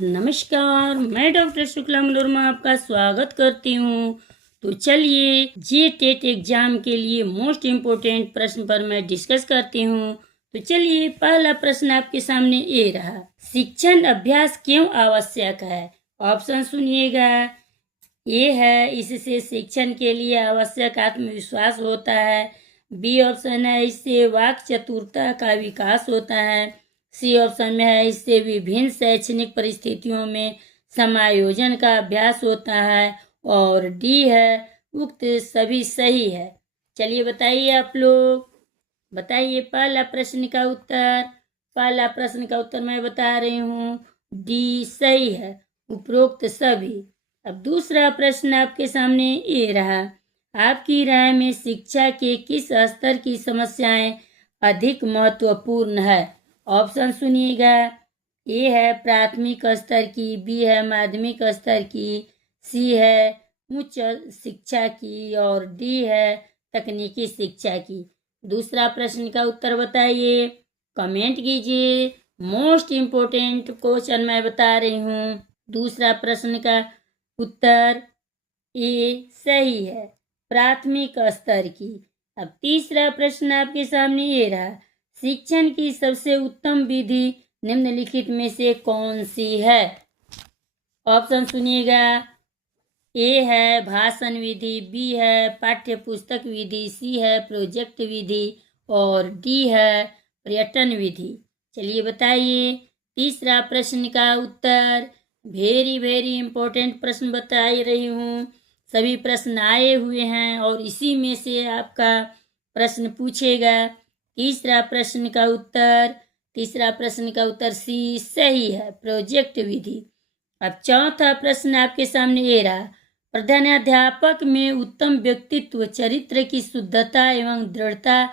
नमस्कार, मैं डॉक्टर शुक्ला मनोरमा आपका स्वागत करती हूँ। तो चलिए जे टेट एग्जाम के लिए मोस्ट इम्पोर्टेंट प्रश्न पर मैं डिस्कस करती हूँ। तो चलिए पहला प्रश्न आपके सामने ये रहा, शिक्षण अभ्यास क्यों आवश्यक है? ऑप्शन सुनिएगा। ए है, इससे शिक्षण के लिए आवश्यक आत्मविश्वास होता है। बी ऑप्शन है, इससे वाक चतुरता का विकास होता है। सी ऑप्शन में है, इससे विभिन्न शैक्षणिक परिस्थितियों में समायोजन का अभ्यास होता है। और डी है, उक्त सभी सही है। चलिए बताइए आप लोग, बताइए पहला प्रश्न का उत्तर। पहला प्रश्न का उत्तर मैं बता रही हूँ, डी सही है, उपरोक्त सभी। अब दूसरा प्रश्न आपके सामने ये रहा, आपकी राय में शिक्षा के किस स्तर की समस्याएं अधिक महत्वपूर्ण है? ऑप्शन सुनिएगा। ए है प्राथमिक स्तर की, बी है माध्यमिक स्तर की, सी है उच्च शिक्षा की और डी है तकनीकी शिक्षा की। दूसरा प्रश्न का उत्तर बताइए, कमेंट कीजिए। मोस्ट इम्पोर्टेंट क्वेश्चन मैं बता रही हूँ। दूसरा प्रश्न का उत्तर ए सही है, प्राथमिक स्तर की। अब तीसरा प्रश्न आपके सामने ये रहा, शिक्षण की सबसे उत्तम विधि निम्नलिखित में से कौन सी है? ऑप्शन सुनिएगा। ए है भाषण विधि, बी है पाठ्य पुस्तक विधि, सी है प्रोजेक्ट विधि और डी है पर्यटन विधि। चलिए बताइए तीसरा प्रश्न का उत्तर। वेरी इम्पोर्टेंट प्रश्न बता रही हूँ, सभी प्रश्न आए हुए हैं और इसी में से आपका प्रश्न पूछेगा। तीसरा प्रश्न का उत्तर सी सही है, प्रोजेक्ट विधि। अब चौथा प्रश्न आपके सामने ये रहा, प्रधानाध्यापक में उत्तम व्यक्तित्व, चरित्र की शुद्धता एवं दृढ़ता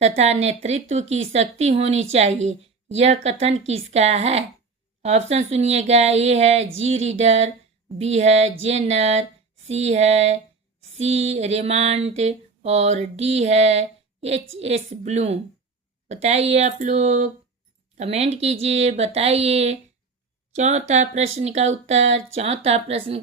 तथा नेतृत्व की शक्ति होनी चाहिए, यह कथन किसका है? ऑप्शन सुनिएगा। ए है जी रीडर, बी है जेनर, सी है सी रेमांड और डी है H.S. ब्लूम। बताइए आप लोग, कमेंट कीजिए, बताइए चौथा प्रश्न का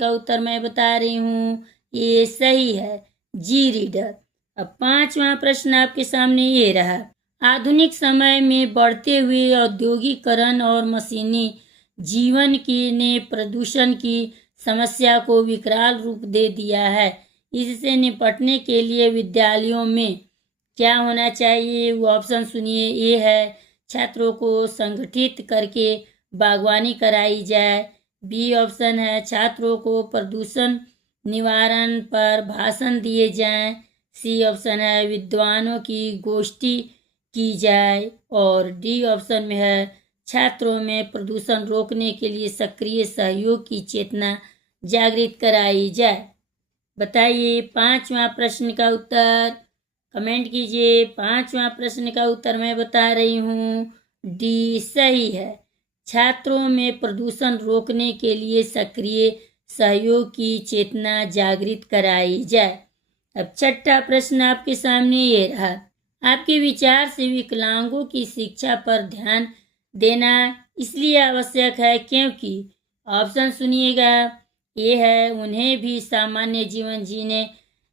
उत्तर मैं बता रही हूँ, ये सही है, जी रीडर। अब पांचवा प्रश्न आपके सामने ये रहा, आधुनिक समय में बढ़ते हुए औद्योगिकरण और मशीनी जीवन ने प्रदूषण की समस्या को विकराल रूप दे दिया है। इससे निपटने के लिए विद्यालयों में क्या होना चाहिए? वो ऑप्शन सुनिए। ए है, छात्रों को संगठित करके बागवानी कराई जाए। बी ऑप्शन है, छात्रों को प्रदूषण निवारण पर भाषण दिए जाएं। सी ऑप्शन है, विद्वानों की गोष्ठी की जाए और डी ऑप्शन में है, छात्रों में प्रदूषण रोकने के लिए सक्रिय सहयोग की चेतना जागृत कराई जाए। बताइए पांचवा प्रश्न का उत्तर, कमेंट कीजिए। पांचवा प्रश्न का उत्तर मैं बता रही हूँ, डी सही है, छात्रों में प्रदूषण रोकने के लिए सक्रिय सहयोग की चेतना जागृत कराई जाए। अब छठा प्रश्न आपके सामने ये रहा, आपके विचार से विकलांगों की शिक्षा पर ध्यान देना इसलिए आवश्यक है क्योंकि। ऑप्शन सुनिएगा। ए है, उन्हें भी सामान्य जीवन जीने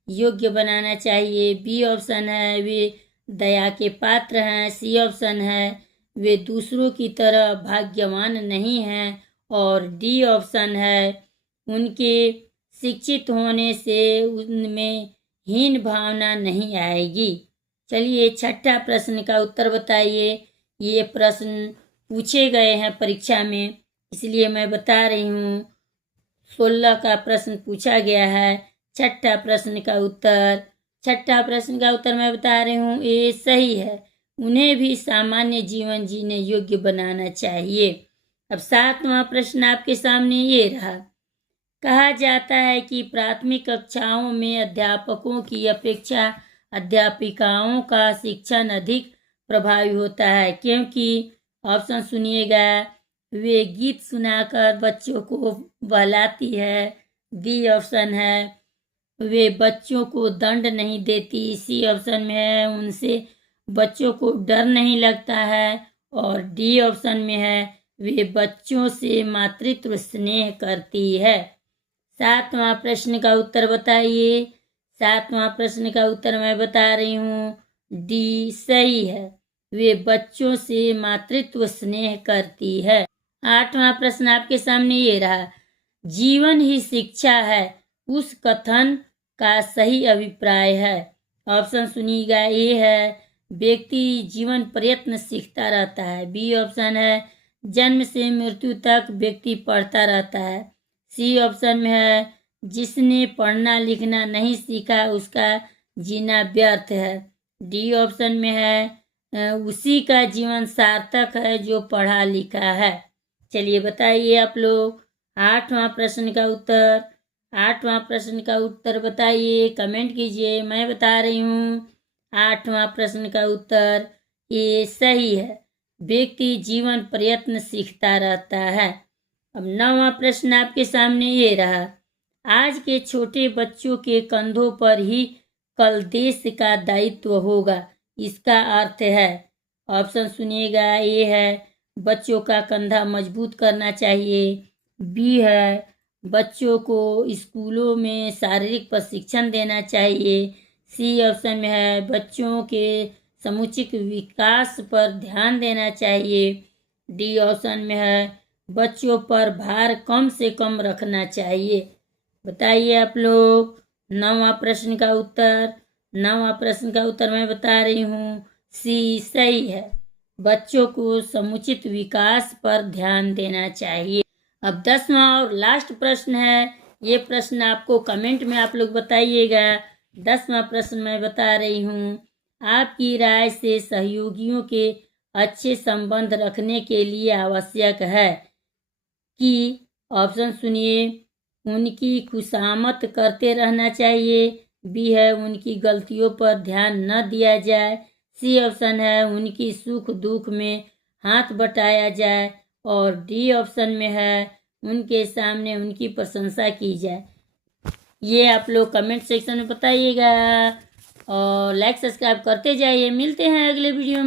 योग्य बनाना चाहिए। बी ऑप्शन है, वे दया के पात्र हैं। सी ऑप्शन है, वे दूसरों की तरह भाग्यवान नहीं हैं और डी ऑप्शन है, उनके शिक्षित होने से उनमें हीन भावना नहीं आएगी। चलिए छठा प्रश्न का उत्तर बताइए। ये प्रश्न पूछे गए हैं परीक्षा में, इसलिए मैं बता रही हूँ। 16 का प्रश्न पूछा गया है। छठा प्रश्न का उत्तर मैं बता रही हूँ, ये सही है, उन्हें भी सामान्य जीवन जीने योग्य बनाना चाहिए। अब 7वां प्रश्न आपके सामने ये रहा, कहा जाता है कि प्राथमिक कक्षाओं में अध्यापकों की अपेक्षा अध्यापिकाओं का शिक्षण अधिक प्रभावी होता है क्योंकि। ऑप्शन सुनिएगा। वे गीत सुनाकर बच्चों को बहलाती है। डी ऑप्शन है, वे बच्चों को दंड नहीं देती। सी ऑप्शन में है, उनसे बच्चों को डर नहीं लगता है और डी ऑप्शन में है, वे बच्चों से मातृत्व स्नेह करती है। 7वां प्रश्न का उत्तर बताइए। 7वां प्रश्न का उत्तर मैं बता रही हूँ, डी सही है, वे बच्चों से मातृत्व स्नेह करती है। 8वां प्रश्न आपके सामने ये रहा, जीवन ही शिक्षा है, उस कथन का सही अभिप्राय है। ऑप्शन सुनिएगा, ए है व्यक्ति जीवन प्रयत्न सीखता रहता है, बी ऑप्शन है जन्म से मृत्यु तक व्यक्ति पढ़ता रहता है, सी ऑप्शन में है जिसने पढ़ना लिखना नहीं सीखा उसका जीना व्यर्थ है, डी ऑप्शन में है उसी का जीवन सार्थक है जो पढ़ा लिखा है। चलिए बताइए आप लोग 8वां प्रश्न का उत्तर। 8वां प्रश्न का उत्तर बताइए, कमेंट कीजिए। मैं बता रही हूँ 8वां प्रश्न का उत्तर ये सही है, व्यक्ति जीवन प्रयत्न सीखता रहता है। अब 9वां प्रश्न आपके सामने ये रहा, आज के छोटे बच्चों के कंधों पर ही कल देश का दायित्व होगा, इसका अर्थ है। ऑप्शन सुनिएगा, ए है बच्चों का कंधा मजबूत करना चाहिए, बी है बच्चों को स्कूलों में शारीरिक प्रशिक्षण देना चाहिए, सी ऑप्शन में है बच्चों के समुचित विकास पर ध्यान देना चाहिए, डी ऑप्शन में है बच्चों पर भार कम से कम रखना चाहिए। बताइए आप लोग 9वां प्रश्न का उत्तर। 9वां प्रश्न का उत्तर मैं बता रही हूँ, सी सही है, बच्चों को समुचित विकास पर ध्यान देना चाहिए। अब 10वां और लास्ट प्रश्न है, ये प्रश्न आपको कमेंट में आप लोग बताइएगा। 10वां प्रश्न मैं बता रही हूँ, आपकी राय से सहयोगियों के अच्छे संबंध रखने के लिए आवश्यक है कि, ऑप्शन सुनिए, उनकी खुशामद करते रहना चाहिए, बी है उनकी गलतियों पर ध्यान न दिया जाए, सी ऑप्शन है उनकी सुख दुख में हाथ बटाया जाए, और डी ऑप्शन में है उनके सामने उनकी प्रशंसा की जाए। ये आप लोग कमेंट सेक्शन में बताइएगा और लाइक सब्सक्राइब करते जाइए। मिलते हैं अगले वीडियो में।